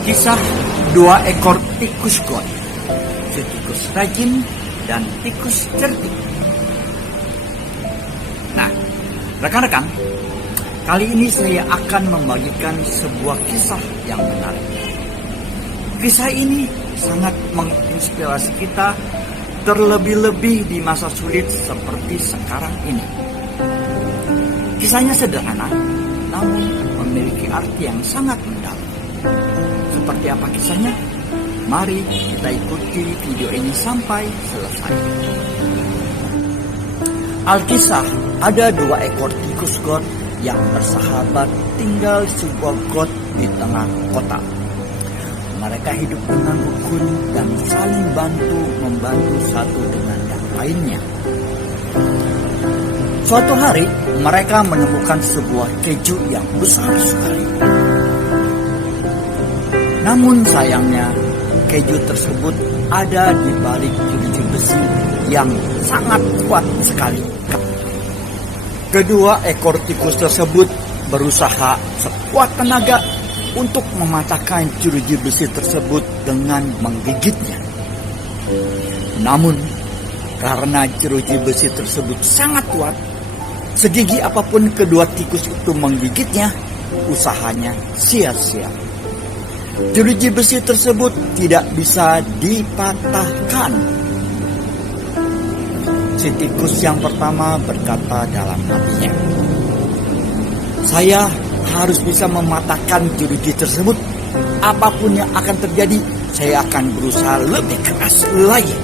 Kisah dua ekor tikus got, si tikus rajin dan tikus cerdik. Nah, rekan-rekan, kali ini saya akan membagikan sebuah kisah yang menarik. Kisah ini sangat menginspirasi kita, terlebih-lebih di masa sulit seperti sekarang ini. Kisahnya sederhana, namun memiliki arti yang sangat mendalam. Seperti apa kisahnya? Mari kita ikuti video ini sampai selesai. Alkisah, ada dua ekor tikus got yang bersahabat tinggal di sebuah got di tengah kota. Mereka hidup dengan rukun dan saling membantu satu dengan yang lainnya. Suatu hari, mereka menemukan sebuah keju yang besar sekali. Namun sayangnya, keju tersebut ada di balik jeruji besi yang sangat kuat sekali. Kedua ekor tikus tersebut berusaha sekuat tenaga untuk mematahkan jeruji besi tersebut dengan menggigitnya. Namun, karena jeruji besi tersebut sangat kuat, segigi apapun kedua tikus itu menggigitnya, usahanya sia-sia. Jeruji besi tersebut tidak bisa dipatahkan. Si tikus yang pertama berkata dalam hatinya, "Saya harus bisa mematahkan jeruji tersebut. Apapun yang akan terjadi, saya akan berusaha lebih keras lagi."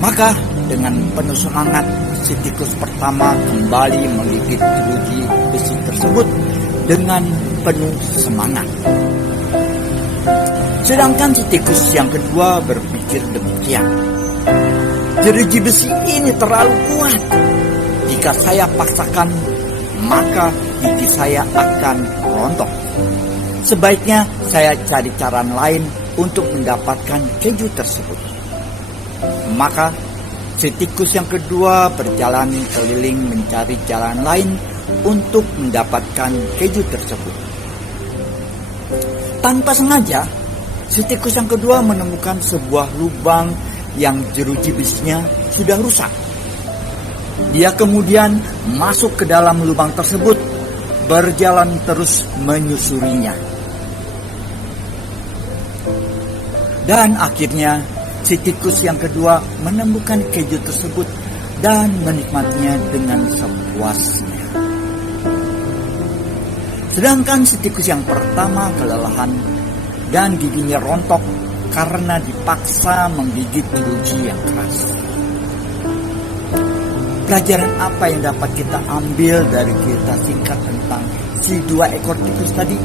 Maka dengan penuh semangat, si tikus pertama kembali menggigit jeruji besi tersebut dengan penuh semangat. Sedangkan si tikus yang kedua berpikir demikian, "Jeruji besi ini terlalu kuat. Jika saya paksakan, maka gigi saya akan rontok. Sebaiknya saya cari cara lain untuk mendapatkan keju tersebut." Maka si tikus yang kedua berjalan keliling mencari jalan lain untuk mendapatkan keju tersebut. Tanpa sengaja, si tikus yang kedua menemukan sebuah lubang yang jeruji besinya sudah rusak. Dia kemudian masuk ke dalam lubang tersebut, berjalan terus menyusurinya. Dan akhirnya si tikus yang kedua menemukan keju tersebut dan menikmatinya dengan sepuasnya. Sedangkan si tikus yang pertama kelelahan dan giginya rontok karena dipaksa menggigit jeruji yang keras. Pelajaran apa yang dapat kita ambil dari cerita singkat tentang si dua ekor tikus tadi?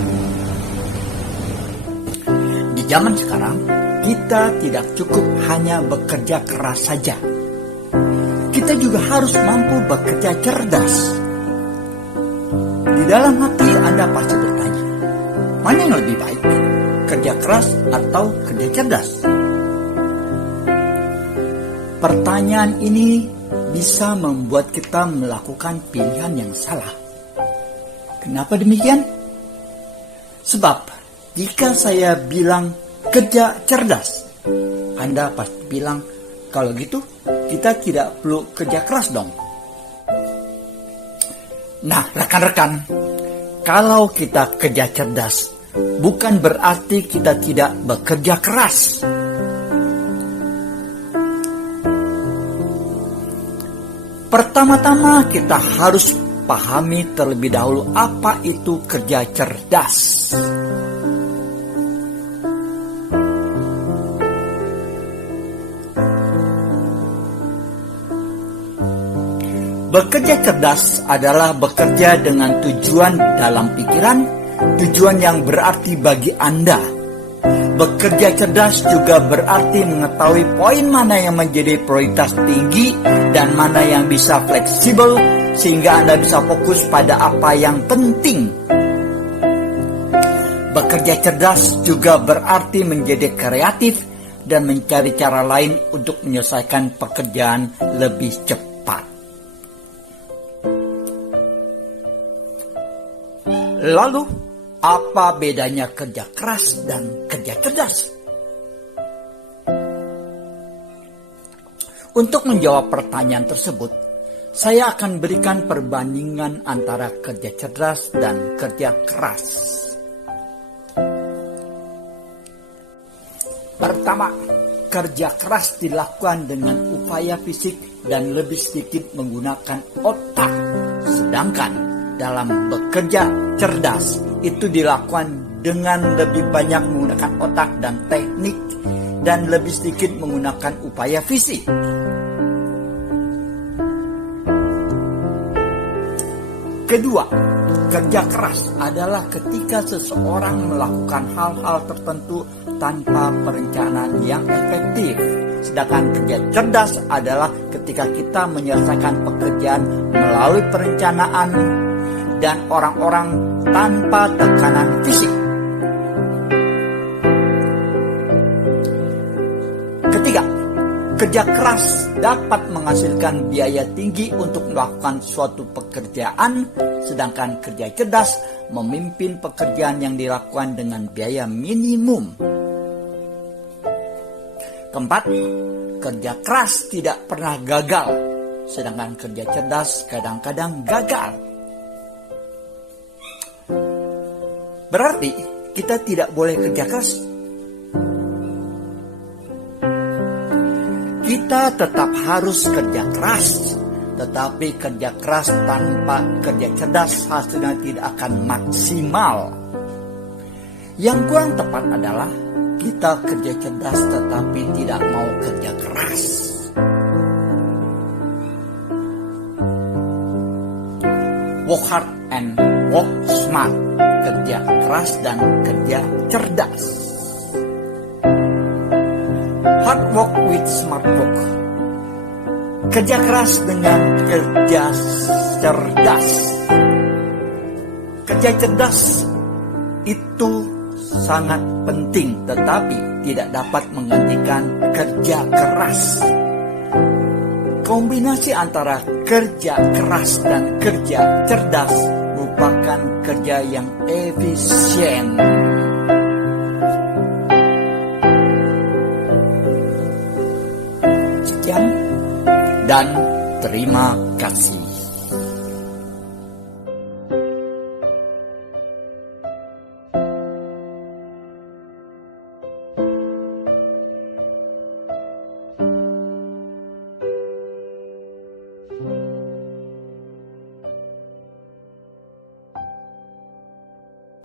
Di zaman sekarang, kita tidak cukup hanya bekerja keras saja. Kita juga harus mampu bekerja cerdas. Di dalam hati Anda pasti bertanya, mana yang lebih baik? Kerja keras atau kerja cerdas? Pertanyaan ini bisa membuat kita melakukan pilihan yang salah. Kenapa demikian? Sebab jika saya bilang kerja cerdas, Anda pasti bilang, kalau gitu kita tidak perlu kerja keras dong. Nah, rekan-rekan, kalau kita kerja cerdas, bukan berarti kita tidak bekerja keras. Pertama-tama kita harus pahami terlebih dahulu apa itu kerja cerdas. Bekerja cerdas adalah bekerja dengan tujuan dalam pikiran, tujuan yang berarti bagi Anda. Bekerja cerdas juga berarti mengetahui poin mana yang menjadi prioritas tinggi dan mana yang bisa fleksibel sehingga Anda bisa fokus pada apa yang penting. Bekerja cerdas juga berarti menjadi kreatif dan mencari cara lain untuk menyelesaikan pekerjaan lebih cepat. Lalu, Apa bedanya kerja keras dan kerja cerdas? Untuk menjawab pertanyaan tersebut, saya akan berikan perbandingan antara kerja cerdas dan kerja keras. Pertama, kerja keras dilakukan dengan upaya fisik dan lebih sedikit menggunakan otak. Sedangkan dalam bekerja cerdas itu dilakukan dengan lebih banyak menggunakan otak dan teknik dan lebih sedikit menggunakan upaya fisik. Kedua, kerja keras adalah ketika seseorang melakukan hal-hal tertentu tanpa perencanaan yang efektif. Sedangkan kerja cerdas adalah ketika kita menyelesaikan pekerjaan melalui perencanaan dan orang-orang tanpa tekanan fisik. Ketiga, kerja keras dapat menghasilkan biaya tinggi untuk melakukan suatu pekerjaan, sedangkan kerja cerdas memimpin pekerjaan yang dilakukan dengan biaya minimum. Keempat, kerja keras tidak pernah gagal, sedangkan kerja cerdas kadang-kadang gagal. Berarti kita tidak boleh kerja keras. Kita tetap harus kerja keras, tetapi kerja keras tanpa kerja cerdas hasilnya tidak akan maksimal. Yang kurang tepat adalah kita kerja cerdas tetapi tidak mau kerja keras. Work hard and work smart. Kerja keras dan kerja cerdas. Hard work with smart work. Kerja keras dengan kerja cerdas. Kerja cerdas itu sangat penting, tetapi tidak dapat menggantikan kerja keras. Kombinasi antara kerja keras dan kerja cerdas merupakan kerja yang efisien. Sekian dan terima kasih.